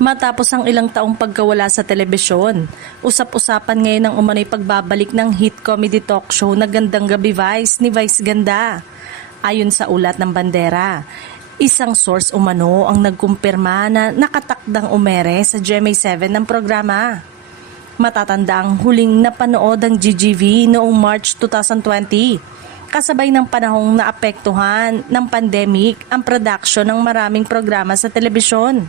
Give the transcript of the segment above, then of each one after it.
Matapos ang ilang taong pagkawala sa telebisyon, usap-usapan ngayon ang umano'y pagbabalik ng hit comedy talk show na Gandang Gabi Vice ni Vice Ganda. Ayon sa ulat ng Bandera, isang source umano ang nagkumpirma na nakatakdang umere sa GMA7 ng programa. Matatanda ang huling napanood ang GGV noong March 2020, kasabay ng panahong naapektuhan ng pandemic ang production ng maraming programa sa telebisyon.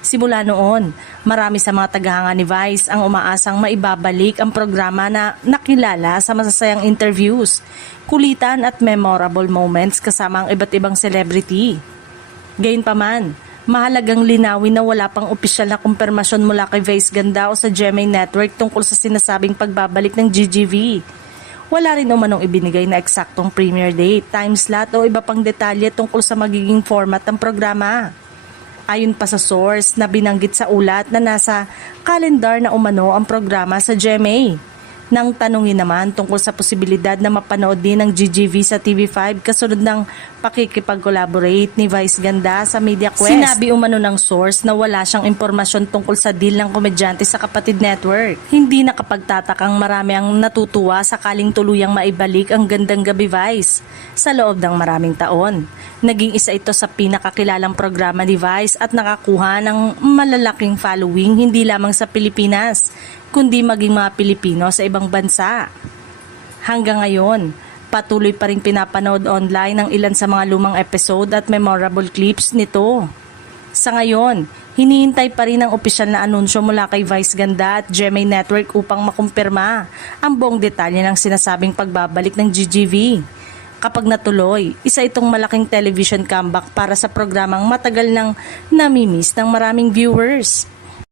Simula noon, marami sa mga tagahanga ni Vice ang umaasang maibabalik ang programa na nakilala sa masasayang interviews, kulitan at memorable moments kasama ang iba't ibang celebrity. Gayunpaman, mahalagang linawin na wala pang opisyal na kumpirmasyon mula kay Vice Ganda o sa GMA Network tungkol sa sinasabing pagbabalik ng GGV. Wala rin umanong ibinigay na eksaktong premiere date, time slot o iba pang detalye tungkol sa magiging format ng programa. Ayon pa sa source na binanggit sa ulat na nasa kalendar na umano ang programa sa GMA. Nang tanungin naman tungkol sa posibilidad na mapanood din ng GGV sa TV5 kasunod ng pakikipag-collaborate ni Vice Ganda sa Media Quest. Sinabi umano ng source na wala siyang impormasyon tungkol sa deal ng komedyante sa kapatid network. Hindi nakapagtatakang marami ang natutuwa sakaling tuluyang maibalik ang Gandang Gabi Vice sa loob ng maraming taon. Naging isa ito sa pinakakilalang programa ni Vice at nakakuha ng malalaking following hindi lamang sa Pilipinas, kundi maging mga Pilipino sa ibang bansa. Hanggang ngayon, patuloy pa rin pinapanood online ang ilan sa mga lumang episode at memorable clips nito. Sa ngayon, hinihintay pa rin ang opisyal na anunsyo mula kay Vice Ganda at GMA Network upang makumpirma ang buong detalye ng sinasabing pagbabalik ng GGV. Kapag natuloy, isa itong malaking television comeback para sa programang matagal nang namimiss ng maraming viewers.